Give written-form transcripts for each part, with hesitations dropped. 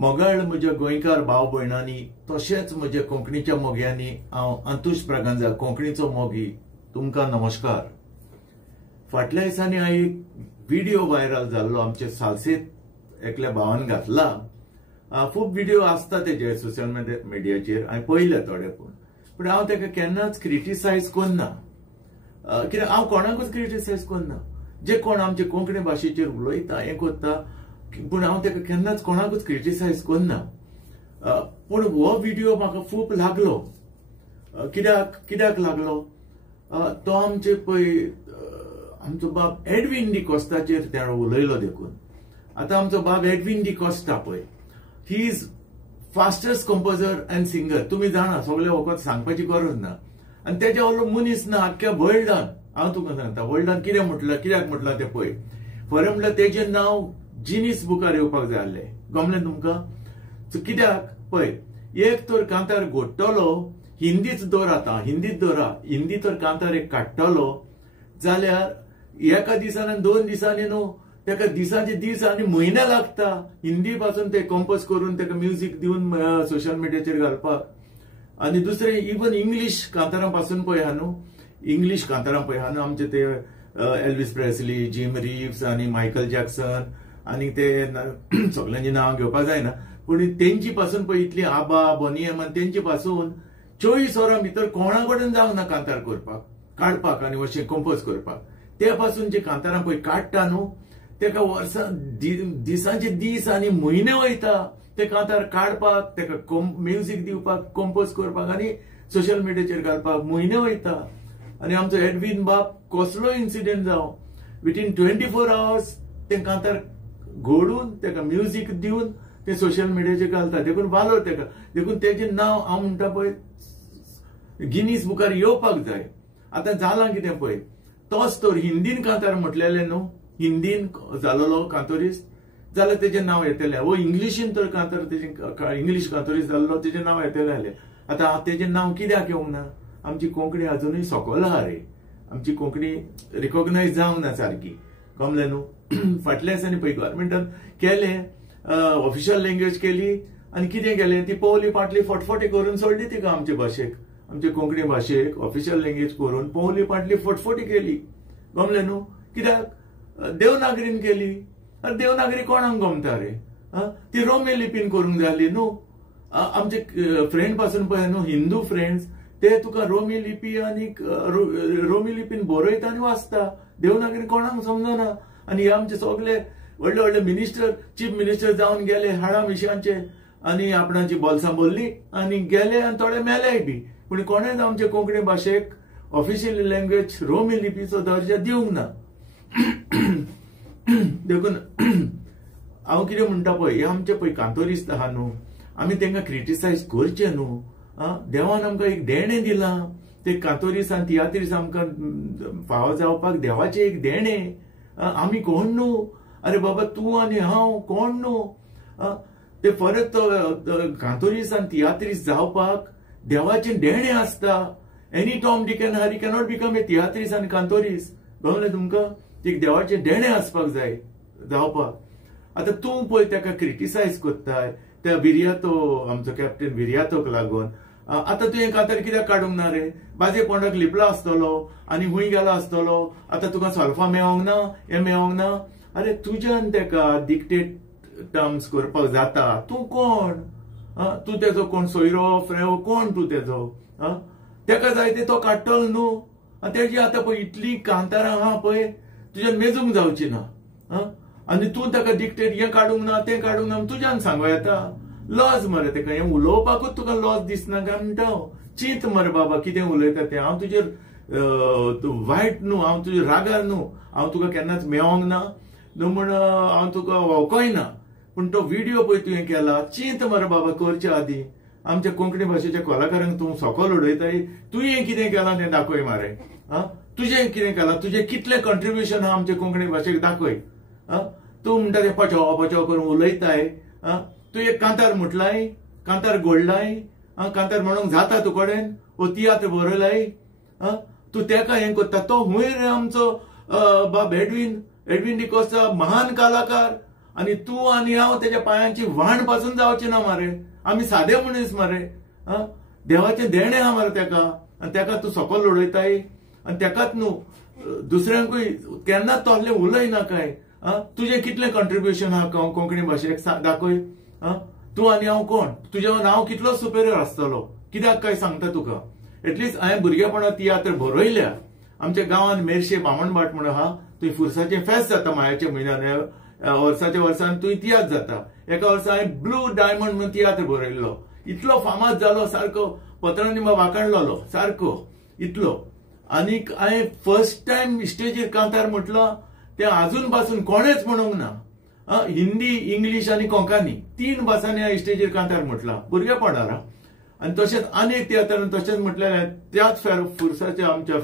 मोगाळ म्हज्या गोंयकार भाव भयणांनी तशेंच म्हज्या कोंकणीच्या मोग्यांनी हांव अंतुश प्रागांजा कोंकणीचो मोगी तुमकां नमस्कार। फाटल्या दिसांनी हांवें एक व्हिडिओ व्हायरल जाल्लो आमचे सालसेत एकल्या भावान घातला। खूब व्हिडिओ आसता तेजे सोशल मिडियाचेर हांवें पळयले थोडे पूण हांव तेका केन्नाच क्रिटिसायज करना, कित्याक हांव कोणाकूच क्रिटिसायज करना। जे कोण आमचे कोंकणी भाशेचेर उलयता हें करता पूण हांव तेका केन्नाच कोणाकूच क्रिटिसायज करना। पूण हो व्हिडिओ म्हाका खूब लागलो। कित्याक लागलो? तो आमचे पळय आमचो बाब एडविन डी कॉस्टाचेर ताणें उलयलो देखून। आतां आमचो बाब एडविन डी कॉस्टा पळय, he is fastest composer and singer. तुमी जाणा, सगळे वखद सांगपाची गरज ना। आनी तेच्या व्हडलो मनीस ना आख्ख्या वर्ल्डान। हांव तुका सांगता, वर्ल्डान कितें म्हटलां, कित्याक म्हटलां तें पळय। खरें म्हटल्यार तेजें नांव जिनीस बुकार येवपाक जाय आसलें, गमलें तुमकां? कित्याक पळय, एक तर कांतार घोडटलो, हिंदीच दवर आतां, हिंदीच दवरा, हिंदी तर कांतार एक काडटलो जाल्यार एका दिसान आनी 2 दिसांनी न्हू, तेका दिसांचे दीस आनी म्हयने लागता हिंदी पासून ते कंपोज करून तेका म्युझिक दिवन सोशल मिडियाचेर घालपाक। आनी दुसरें इवन इंग्लीश कांतारां पासून पळय हा न्हू, इंग्लीश कांतारां पळय हा न्हू, आमचे ते एल्विस प्रेस्ली, जिम रिव्स आनी मायकल जॅक्सन आनी ते सगळ्यांची नांव घेवपाक जायना, पूण तेंची पासून पळय इतली आबा बोनी एम तेंची पासून 24 वरां भितर कोणा कडेन जावंक ना कांतार करपाक, काडपाक आनी अशें कंपोज करपाक। ते पासून जे कांतारां पळय काडटा न्हू, तेका वर्सां दिसांचे दीस आनी म्हयने वयता ते कांतार काडपाक, तेका म्युझिक दिवपाक, कंपोज करपाक आनी सोशल मिडियाचेर घालपाक म्हयने वयता। आनी आमचो एडविन बाब कसलो इन्सिडेंट जावं, विथइन 24 आवर्स ते कांतार घोडून तेका म्युझिक दिवन ते सोशल मिडियाचेर घालता। देखून वालोर तेका, देखून तेजें नांव हांव म्हणटा पळय गिनीस बुकार येवपाक जाय। आतां जालां कितें पळय, तोच तर हिंदीन कांतार म्हटलेले न्हू, हिंदीन जालोलो कांतोरीस्ट जाल्यार तेजें नांव येतलें। वो इंग्लिशीन तर कांतार तेजें इंग्लीश कांतोरीस्ट जाल्लो तेजें नांव येतलें। आतां तेजें नांव कित्याक येवंक ना? आमची कोंकणी अजुनूय सकयल आहा रे, आमची कोंकणी रिकॉग्नायज जावंक ना सारकी, कळलें न्हू? फाटल्या दिसांनी पळय गव्हर्मेंटान केलें, ऑफिशियल लँग्वेज केली आनी कितें केलें, ती पवली पाटली फटफटी करून सोडली तिका आमचे भाशेक, आमचे कोंकणी भाशेक ऑफिशियल लँग्वेज करून पवली पाटली फटफटी केली, गमलें न्हू? कित्याक? देवनागरीन केली। आनी देवनागरी कोणाक गमता रे? ती रोमी लिपीन करूंक जाय आसली न्हू। आमचे फ्रेंड पासून पळय न्हू, हिंदू फ्रेंड्स, ते तुका रोमी लिपी आनी रोमी लिपीन बरयता आनी वाचता, देवनागरी कोणाक समजना। आनी हे आमचे सगळे व्हडले व्हडले मिनिस्टर, चीफ मिनिस्टर जावन गेले हाडा मिशांचे आनी आपणाची बोल्सां भरली आनी गेले आनी थोडे मेलेय बी, पूण कोणेच आमचे कोंकणी भाशेक ऑफिशियल लँग्वेज रोमी लिपीचो दर्जा दिवंक ना। देखून हांव कितें म्हणटा पळय, हे आमचे पळय कांतोरिस्ट आहा न्हू, आमी तेंकां क्रिटिसायज करचें न्हू। देवान आमकां एक देणें दिलां, ते कांतोरिस्ट आनी तियात्रीस्ट आमकां फावो जावपाक देवाचें एक देणें। आमी कोण न्हू, अरे बाबा तूं आनी हांव कोण न्हू। ते फरक कांतोरिस्ट आनी तियात्रीस्ट जावपाक देवाचें देणें आसता। Any Tom Dick and Harry cannot become a तियात्रीस्ट आनी कांतोरिस्ट, कळलें तुमकां? ती देवाचें देणें आसपाक जाय जावपाक। आतां तूं पळय तेका क्रिटिसायज करताय, त्या विरियातो आमचो कॅप्टन विरियातोक लागून। आतां तुवें कांतार कित्याक काडूंक ना रे? बाजे कोणाक लिपला आसतलो आनी खूंय गेलो आसतलो, आतां तुका सॉल्फा मेळोंक ना, हें मेळोंक ना। अरे तुज्यान तेका डिक्टेट टर्म्स करपाक जाता? तूं कोण? तूं तेजो कोण सोयरो फ्रेव कोण तूं तेजो? तेका जाय ते तो काडटलो न्हू। तेजी आतां पळय इतली कांतारां आहा पळय, तुज्यान मेजूंक जावची ना। आनी तूं तेका डिक्टेट हें काडूंक ना तें काडूंक ना तुज्यान सांगो येता? लॉज मरे तेका, हें उलोवपाकूच तुका लॉज दिसना काय म्हणटा? चिंत मरे बाबा कितें उलयता तें। हांव तुजेर वायट न्हू, हांव तुजेर रागार न्हू, हांव तुका केन्नाच मेळोंक ना न्हू म्हण हांव तुका वळखोय ना। पूण तो व्हिडिओ पळय तुवें केला, चिंत मरे बाबा करचे आदीं। आमच्या कोंकणी भाशेच्या कलाकारांक तूं सकयल उडयताय, तुवें कितें केलां तें दाखय मरे। तुजें कितें केलां, तुजें कितलें कंट्रिब्युशन आहा आमचे कोंकणी भाशेक दाखय। तूं म्हणटा तें पचो पचो करून उलयताय। तूं एक कांतार म्हटलाय, कांतार घोडलाय, कांतार म्हणूंक जाता तूं कडेन? वो तियात्र बरयलाय, तूं तेका हें करता? तो हुंय रे आमचो बाब एडविन डी कॉस्टा, महान कलाकार। आणि तू आणि हांव त्याच्या पायांची व्हाण पासून जावची ना मारे. आम्ही साधे मनीस मारे. देवाचे देणे हा मरे तेका, आणि तेका तू सकल उडयताय आणि तेकाच न्हू दुसऱ्यांकूय केन्नाच तोहले उलयना काय. तुझे कितले कंट्रिब्युशन हा कोंकणी भाशेक दाखय. तू आणि हांव कोण, तुजें नांव कितलो सुपेरियर आसतलो, कित्याक काय सांगता तुका. एटलिस्ट हांवें भुरगेपणा तियात्र बरयल्या. आमच्या गांवांत मेरशे बामणभाट म्हणून आहा, थंय फुरसाचें फेस्त जाता मायाच्या म्हयन्यान. वर्साच्या वर्सान थंय तियात्र जाता. एका वर्सा हांवें ब्लू डायमंड म्हणून तियात्र बरयल्लो. इतलो फामाद जालो, सारको पत्रांनी वांकडलो सारको इतलो. आनीक हांवें फर्स्ट टायम स्टेजीर कांतार म्हटलो ते अजून पासून कोणेच म्हणूंक ना. हिंदी, इंग्लिश आणि कोंकणी 3 भासांनी हांवें स्टेजीर कांतार म्हटला भुरगेपणारा. आणि तशेंच अनेक तियात्रांनी तशेंच म्हटलेलें. त्याच फुरसाच्या आमच्या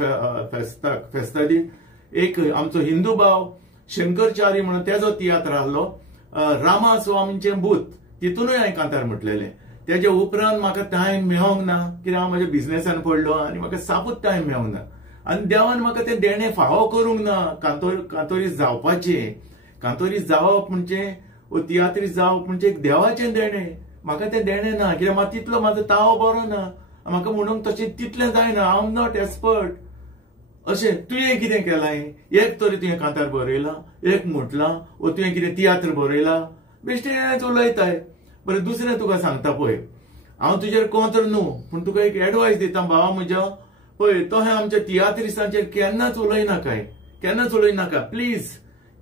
फेस्तादी एक आमचो हिंदू भाव शंकरचारी म्हणून तेजो तियात्र आहलो, रामा स्वामींचें भूत, तितूनय हांवें कांतार म्हटलेलें. तेजे उपरांत म्हाका टायम मेळोंक ना, कित्याक हांव म्हाज्या बिझनेसान पडलो आनी म्हाका सापूच टायम मेळोंक ना. आनी देवान म्हाका ते देणे फावो करूंक ना. कांतोरीस जावपाचें, कांतोरीस जावप म्हणजे तियात्रीस जावप म्हणजे एक देवाचें देणें. म्हाका ते देणे ना, कित्याक म्हाका तितलो म्हाजो ताळो बरो ना. म्हाका म्हणूंक तशें तितलें जायना. हांव एम नॉट एक्सपर्ट. अशें तुवें कितें केलां, एक तरी तुवें कांतार बरयलां, एक म्हटलां, वो तुवें कितें तियात्र बरयलां, बेश्टेच उलयताय. बरें दुसरें तुका सांगता पळय, हांव तुजेर कोंत्र न्हू, पूण तुका एक एडवायस दिता भावा म्हज्या. पळय तोहें आमच्या तियात्रिसांचेर केन्नाच उलयनाकाय, केन्नाच उलयनाका प्लीज.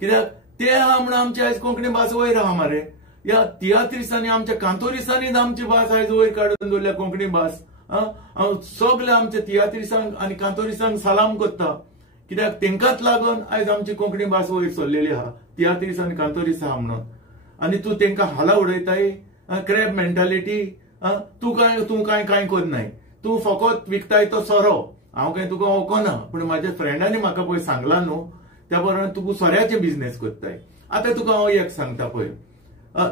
कित्याक ते आहा म्हणून आमची आयज कोंकणी भास वयर आहा मरे. या तियात्रिसांनी आमच्या कांतोरिसांनीच आमची भास आयज वयर काडून दवरल्या कोंकणी भास. हांव सगळ्या आमच्या तियात्रिसांक आनी कांतोरिसांक सलाम करता, कित्याक तेंकाच लागून आयज आमची कोंकणी भास वयर सरलेली आहा. तियात्रीस आनी कांतोरीस आहा म्हणून. आनी तूं तेंकां हाला उडयताय, क्रॅब मेंटॅलिटी. तूं कांय करनाय, तूं फकत विकताय तो सोरो. हांव काय तुका वळखना, पूण म्हाज्या फ्रेंडांनी म्हाका पळय सांगलां न्हू, त्या बरोबर तूं सोऱ्याचे बिझनेस करताय. आतां तुका हांव एक सांगता पळय,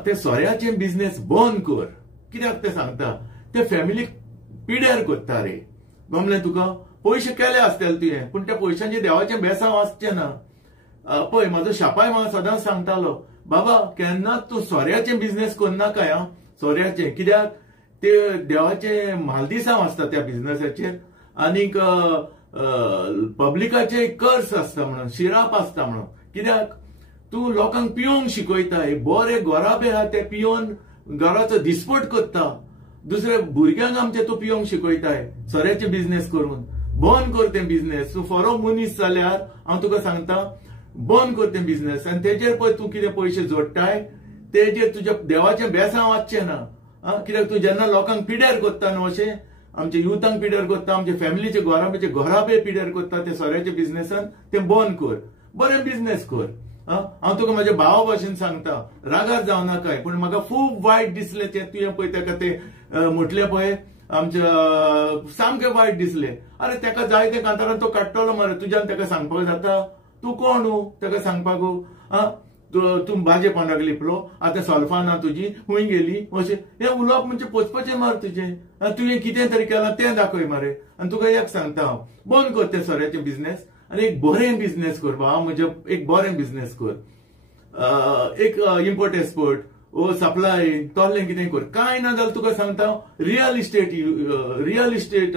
ते सोऱ्याचे बिझनेस बंद कर. कित्याक ते सांगता, ते फॅमिलीक पिड्यार करता रे. गमलें तुका. पयशे केले आसतले तुवें, पूण त्या पयशांचे देवाचें बेसांव आसचें ना. पळय म्हाजो शापाय म्हाका सदांच सांगतालो, बाबा केन्नाच तूं सोऱ्याचें बिझनेस करनाका. सोऱ्याचें, कित्याक ते देवाचे म्हालदिसांव आसता त्या बिझनेसाचेर. आनीक पब्लिकाचे कर्स आसता म्हणून, शिराप आसता म्हणून. कित्याक तूं लोकांक पिवंक शिकयताय, बरे गोराबे आहा ते पिवन घराचो दिसपट करता. दुसरे भुरग्यांक आमचे तूं पिवंक शिकयताय सोऱ्याचे बिझनेस करून. बंद कर तें बिझनेस. तूं फरो मनीस जाल्यार हांव तुका सांगता, बंद कर तें बिझनेस. आनी तेजेर पळय तूं कितें पयशे जोडटाय, तेजेर तुज्या देवाचें बेसांव वाचचें ना. कित्याक तूं जेन्ना लोकांक पिड्यार करता न्हू, अशें आमच्या युथांक पिड्यार करता, आमच्या फॅमिलीचे घोराबे पिड्यार करता ते सोऱ्याच्या बिझनेसान, तें बंद कर. बरें बिझनेस कर. हांव तुका म्हाज्या भावा भाशेन सांगता, रागार जावं नाकाय. पूण म्हाका खूब वायट दिसलें तें तुवें पळय तेका तें म्हटलें पळय, आमच्या सामकें वायट दिसलें. अरे तेका जाय तें कांतारान तो काडटलो मरे, तुज्यान तेका सांगपाक जाता? तूं कोण तेका सांगपाक? तूं भाजेपानाक लिपलो, आतां सॉल्फा ना तुजी, खूंय गेली, अशें हें उलोवप म्हणजे पोचपाचें मार तुजें. तुवें कितें तरी केलां तें दाखय मरे. आनी तुका एक सांगता हांव, बंद कर तें सोऱ्याचें बिझनेस आनी एक बरें बिझनेस कर बाबा. म्हजें एक बरें बिझनेस कर. एक इम्पोर्ट एक्सपोर्ट ओ सप्लाय तोहलें कितें कर. कांय ना जाल्यार तुका सांगता रियल इस्टेट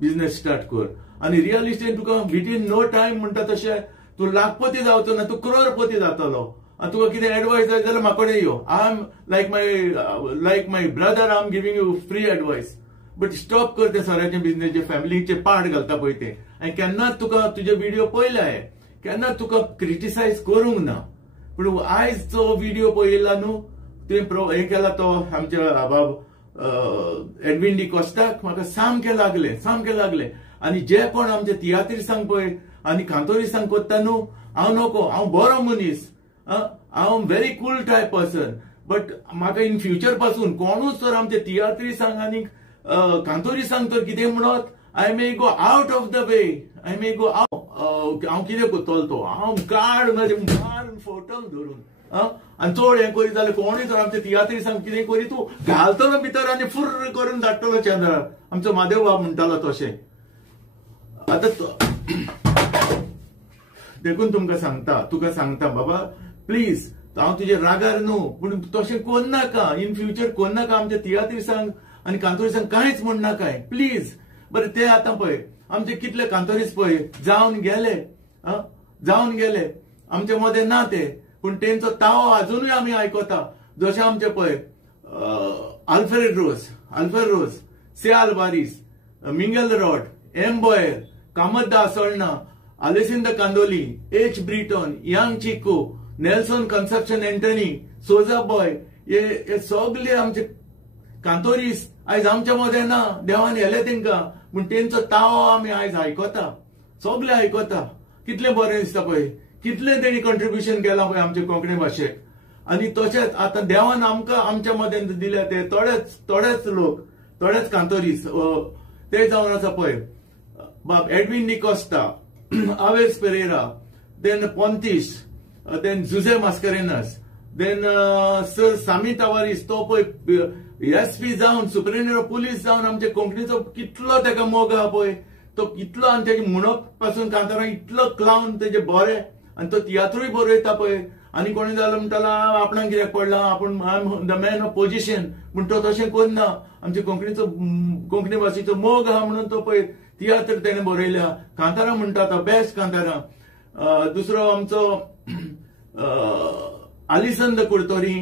बिझनेस स्टार्ट कर. आनी रियल इस्टेट तुका विदिन नो टायम म्हणटा तशें तूं लाखपती जावचो ना, तूं करोडपती जातलो. आनी तुका कितें एडवायस जाय जाल्यार म्हाका कडेन यो. I am like my brother, I am giving you free advice. But stop कर ते सोऱ्याचे बिझनेस, जे फॅमिलीचे पाड घालता पळय ते. आनी केन्नाच तुका तुजे व्हिडिओ पळयले हांवें, केन्नाच तुका क्रिटिसायज करूंक ना. पूण आयज जो व्हिडिओ पळयला न्हू, तुवें हें केला तो आमच्या बाब एडविन डी कॉस्टाक, म्हाका सामकें लागलें. आनी जे कोण आमच्या तियात्रिसांक पळय आनी कांतोरिसांक करता न्हू, हांव नको, हांव बरो मनीस, हांव very cool type person. But म्हाका इन फ्युचर पासून कोणूच तर आमच्या तियात्रिसांक आनी कांतोरिसांक तर कितें म्हणत, I may go out of the way. I may go out. हांव कितें करतलो तो, हांव काड मारून फोटो धरून. आनी चड हें करीत जाल्यार कोणूय तर आमच्या तियात्रिसांक कितें करी तूं घालतलो भितर आनी फुर्र करून धाडटलो चंद्रार. आमचो म्हादेव बाब म्हणटालो तशें. आतां देखून तुका सांगता बाबा, प्लीज हांव तुजे रागार न्हू, पूण तशें कोन्न नाका, इन फ्युचर कोन्न नाका. आमच्या तियात्रिसांक आनी कांतोरिसांक कांयच म्हण नाकाय प्लीज. बरें ते आतां पळय आमचे कितले कांतोरीस पळय जावन गेले, जावन गेले, आमचे मदें ना ते, पूण तेंचो तावो अजुनूय आमी आयकता. जशें आमचे पळय Alfred Rose, C Alvares, Minguel Rod, M Boyer, Kamat da Assolna, Alecinda Candolim, H Britton, Young Chico, Nelson Conception Anthony, Souza Boy, हे सगळे आमचे कांतोरीस आयज आमच्या मदें ना. देवान हेले तेंकां, पूण तेंचो तावो आमी आयज आयकता, सगळे आयकता. कितले बरें दिसता पळय, कितले तेणी कंट्रिब्युशन केलां पळय आमचे कोंकणी भाशेक. आनी तशेंच आतां देवान आमकां आमच्या मदें दिले ते थोडेच लोक, थोडेच कांतोरीस ते जावन आसा पळय बाब Edwin D'Costa, Aves Pereira, then Pontis, then Jose Mascarenhas, then sir Sami Tavares, तो पळय एसपी जावन सुप्रिटेंडंट ऑफ पुलीस जावन आमच्या कोंकणीचो कितलो तेका मोग आहा पळय. तो इतलो आनी तेजे म्हणप पासून कांतारां इतलो क्लावन तेजे बरें, आनी तो तियात्रूय बरयता पळय. आनी कोणी जालो म्हणटालो आपणाक कित्याक पडला, आपूण I am the man of position, पूण तो तशें करना. आमच्या कोंकणी भाशेचो मोग आहा म्हणून तो पळय तियात्र तेणे बरयल्या. कांतारां म्हणटा तो बेस्ट कांतारां. दुसरो आमचो आलिसन द कुर्तोरी,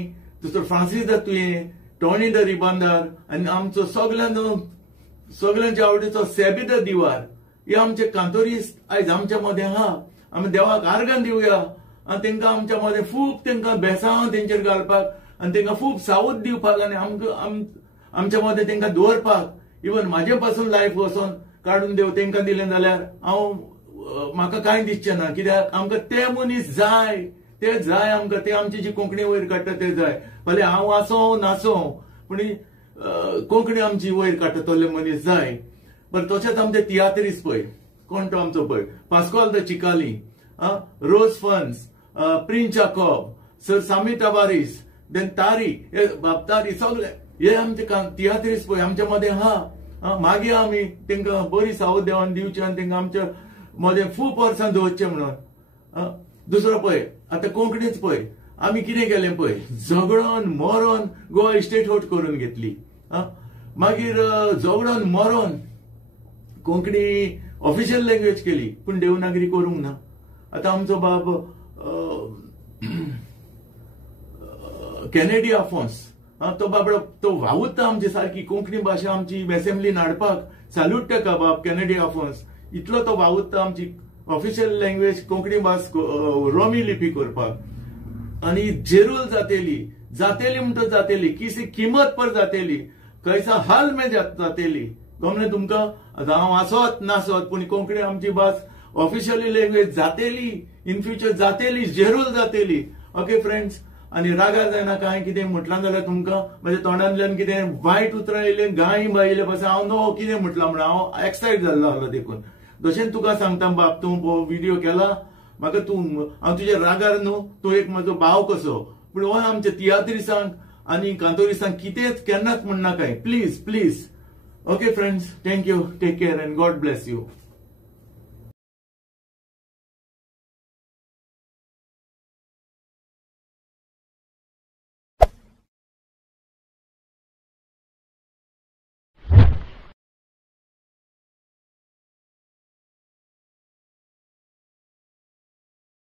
दुसरो फ्रांसीस द तुये, टॉनी द रिबांदार, आनी आमचो सगळ्यांच्या आवडीचो सेबी द दिवार. हे आमचे कांतोरीस आयज आमच्या मदें आहा. आमी देवाक आर्गां दिवया आनी तेंकां आमच्या मदें खूब तेंकां बेसांव तेंचेर घालपाक आनी तेंकां खूब सावध दिवपाक आनी आमच्या मदें तेंकां दवरपाक. इवन म्हाजे पासून लायफ वचोन काडून देव तेंकां दिलें जाल्यार म्हाका कांय दिसचें ना. कित्याक आमकां ते मनीस जाय, ते जाय आमकां, ते आमची जी कोंकणी वयर काडटा ते जाय. भले हांव आसों नासों, पूण कोंकणी आमची वयर काडटा तसले मनीस जाय. बरें तशेंच आमचे तियात्रीस पळय, कोण तो आमचो पळय पास्कोल द चिकाली, रोज फन्स, प्रिन्स जाकोब, सर सामी तवारीस, देन तारी, तारी सगळे हे आमचे तियात्रीस पळय आमच्या मदें आहा. मागीर आमी तेंकां बरी सावध देवान दिवची आनी तेंकां आमच्या मदें खूब वर्सां दवरचें म्हणून. दुसरो पळय आतां कोंकणीच पळय आमी कितें केलें पळय, झगडोन मरोन गोवा स्टेटहूड करून घेतली. मागीर झगडोन मरोन कोंकणी ऑफिशियल लँग्वेज केली, पूण देवनागरी करूंक ना. आतां आमचो बाब केनेडी आफोन्स, तो बाबडो तो वावुरता आमची सारकी कोंकणी भाशा आमची असेंब्लीन हाडपाक. सॅल्यूट तेका बाब केनेडी आफोन्स, इतलो तो वावुरता आमची ऑफिशियल लँग्वेज कोंकणी भास रोमी लिपी करपाक. आनी जेरूल जातेली म्हणटा जातेली, किसी किंमत पर जातेली, कैसा हाल में जातेली. गमने तुमकां हांव आसोत नासोत, पूण कोंकणी आमची भास ऑफिशियली लँग्वेज जातेली, इन फ्युचर जातेली, जेरूल जातेली. ओके फ्रेंड्स, आनी रागार जायनाका. हांवें कितें म्हटलां जाल्यार तुमकां म्हज्या तोंडांतल्यान कितें वायट उतरां येयले, गाय बायले पासून हांव नो कितें म्हटलां म्हणून हांव एक्सायट जाल्लो आहलो देखून. जशें तुका सांगता बाब, तूं व्हिडिओ केला म्हाका, हांव तुज्या रागार न्हू, तूं एक म्हजो भाव कसो, पूण हो आमच्या तियात्रिसांक आनी कांतोरिसांक कितेंच केन्नाच म्हणनाकाय please please. Okay friends, thank you, take care and God bless you.